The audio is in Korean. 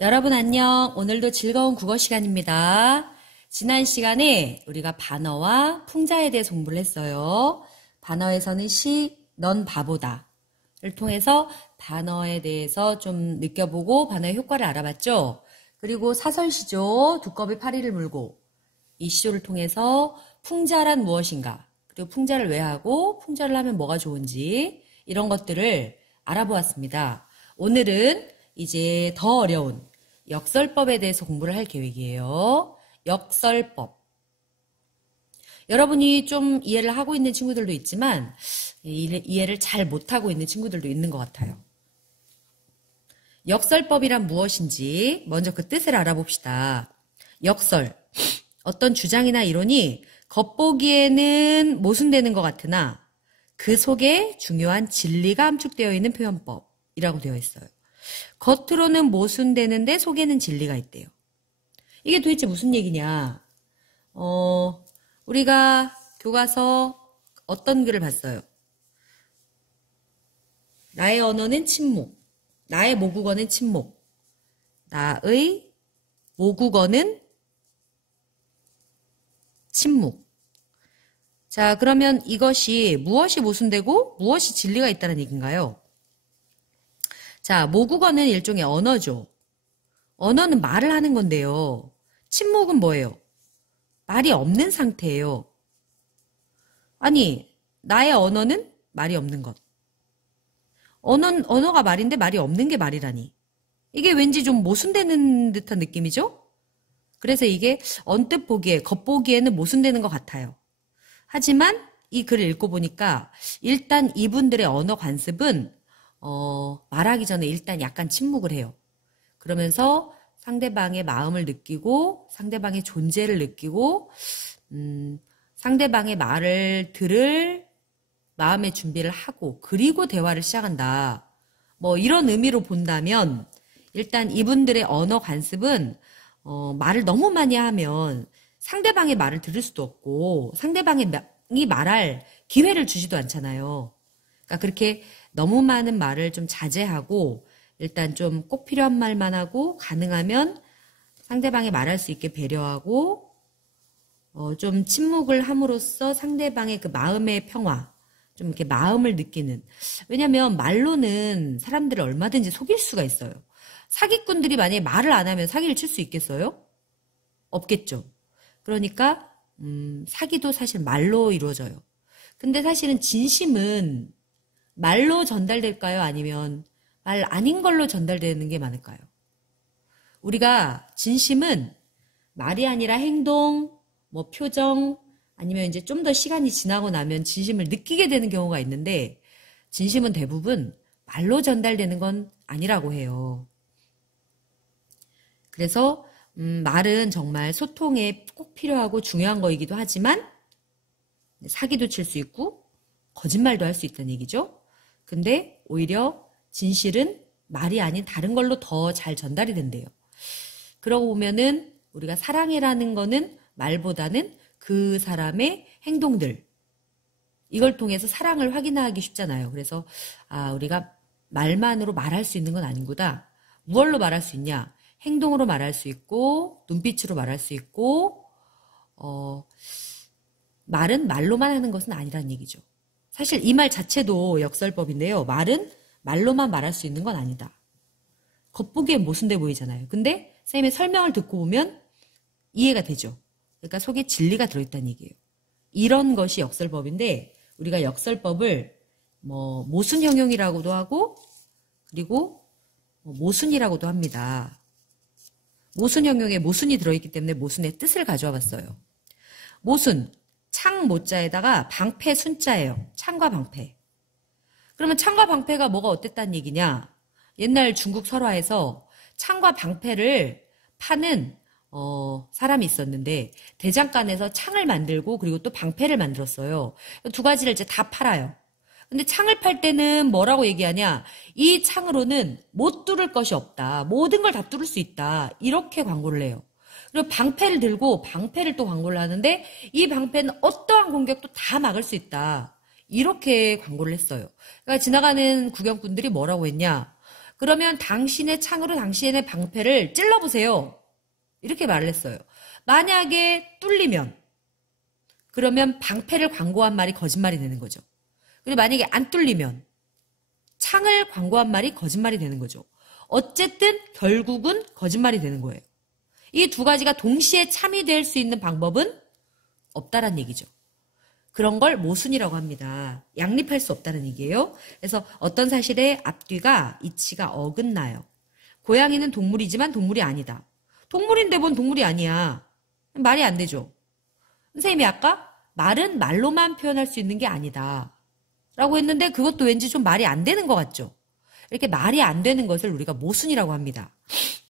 여러분 안녕. 오늘도 즐거운 국어 시간입니다. 지난 시간에 우리가 반어와 풍자에 대해 공부를 했어요. 반어에서는 넌 바보다 를 통해서 반어에 대해서 좀 느껴보고 반어의 효과를 알아봤죠. 그리고 사설시조 두꺼비 파리를 물고 이 시조를 통해서 풍자란 무엇인가, 그리고 풍자를 왜 하고 풍자를 하면 뭐가 좋은지 이런 것들을 알아보았습니다. 오늘은 이제 더 어려운 역설법에 대해서 공부를 할 계획이에요. 역설법. 여러분이 좀 이해를 하고 있는 친구들도 있지만 이해를 잘 못하고 있는 친구들도 있는 것 같아요. 역설법이란 무엇인지 먼저 그 뜻을 알아봅시다. 역설. 어떤 주장이나 이론이 겉보기에는 모순되는 것 같으나 그 속에 중요한 진리가 함축되어 있는 표현법이라고 되어 있어요. 겉으로는 모순되는데 속에는 진리가 있대요. 이게 도대체 무슨 얘기냐? 우리가 교과서 어떤 글을 봤어요? 나의 언어는 침묵. 나의 모국어는 침묵. 나의 모국어는 침묵. 자, 그러면 이것이 무엇이 모순되고 무엇이 진리가 있다는 얘기인가요? 자, 모국어는 일종의 언어죠. 언어는 말을 하는 건데요. 침묵은 뭐예요? 말이 없는 상태예요. 아니, 나의 언어는 말이 없는 것. 언어가 말인데 말이 없는 게 말이라니. 이게 왠지 좀 모순되는 듯한 느낌이죠? 그래서 이게 언뜻 보기에, 겉보기에는 모순되는 것 같아요. 하지만 이 글을 읽고 보니까 일단 이분들의 언어 관습은 말하기 전에 일단 약간 침묵을 해요. 그러면서 상대방의 마음을 느끼고 상대방의 존재를 느끼고 상대방의 말을 들을 마음의 준비를 하고 그리고 대화를 시작한다. 뭐 이런 의미로 본다면 일단 이분들의 언어 관습은 말을 너무 많이 하면 상대방의 말을 들을 수도 없고 상대방이 말할 기회를 주지도 않잖아요. 그러니까 그렇게 너무 많은 말을 좀 자제하고 일단 좀 꼭 필요한 말만 하고 가능하면 상대방이 말할 수 있게 배려하고 좀 침묵을 함으로써 상대방의 그 마음의 평화, 좀 이렇게 마음을 느끼는. 왜냐면 말로는 사람들을 얼마든지 속일 수가 있어요. 사기꾼들이 만약에 말을 안 하면 사기를 칠 수 있겠어요? 없겠죠. 그러니까 사기도 사실 말로 이루어져요. 근데 사실은 진심은 말로 전달될까요? 아니면 말 아닌 걸로 전달되는 게 많을까요? 우리가 진심은 말이 아니라 행동, 뭐 표정, 아니면 이제 좀 더 시간이 지나고 나면 진심을 느끼게 되는 경우가 있는데 진심은 대부분 말로 전달되는 건 아니라고 해요. 그래서 말은 정말 소통에 꼭 필요하고 중요한 거이기도 하지만 사기도 칠 수 있고 거짓말도 할 수 있다는 얘기죠. 근데 오히려 진실은 말이 아닌 다른 걸로 더 잘 전달이 된대요. 그러고 보면은 우리가 사랑해라는 거는 말보다는 그 사람의 행동들, 이걸 통해서 사랑을 확인하기 쉽잖아요. 그래서 우리가 말만으로 말할 수 있는 건 아니구나. 무얼로 말할 수 있냐? 행동으로 말할 수 있고 눈빛으로 말할 수 있고 말은 말로만 하는 것은 아니라는 얘기죠. 사실 이 말 자체도 역설법인데요. 말은 말로만 말할 수 있는 건 아니다. 겉보기엔 모순돼 보이잖아요. 근데 쌤의 설명을 듣고 보면 이해가 되죠. 그러니까 속에 진리가 들어있다는 얘기예요. 이런 것이 역설법인데 우리가 역설법을 모순형용이라고도 하고 그리고 모순이라고도 합니다. 모순형용에 모순이 들어있기 때문에 모순의 뜻을 가져와 봤어요. 모순, 창 모자에다가 방패 순자예요. 창과 방패. 그러면 창과 방패가 뭐가 어땠다는 얘기냐? 옛날 중국 설화에서 창과 방패를 파는 사람이 있었는데 대장간에서 창을 만들고 그리고 또 방패를 만들었어요. 두 가지를 이제 다 팔아요. 근데 창을 팔 때는 뭐라고 얘기하냐? 이 창으로는 못 뚫을 것이 없다. 모든 걸 다 뚫을 수 있다. 이렇게 광고를 해요. 그리고 방패를 들고 방패를 또 광고를 하는데 이 방패는 어떠한 공격도 다 막을 수 있다. 이렇게 광고를 했어요. 그러니까 지나가는 구경꾼들이 뭐라고 했냐? 그러면 당신의 창으로 당신의 방패를 찔러보세요. 이렇게 말을 했어요. 만약에 뚫리면 그러면 방패를 광고한 말이 거짓말이 되는 거죠. 그리고 만약에 안 뚫리면 창을 광고한 말이 거짓말이 되는 거죠. 어쨌든 결국은 거짓말이 되는 거예요. 이 두 가지가 동시에 참이될 수 있는 방법은 없다란 얘기죠. 그런 걸 모순이라고 합니다. 양립할 수 없다는 얘기예요. 그래서 어떤 사실의 앞뒤가 이치가 어긋나요. 고양이는 동물이지만 동물이 아니다. 동물인데 뭔 동물이 아니야. 말이 안 되죠. 선생님이 아까 말은 말로만 표현할 수 있는 게 아니다. 라고 했는데 그것도 왠지 좀 말이 안 되는 것 같죠. 이렇게 말이 안 되는 것을 우리가 모순이라고 합니다.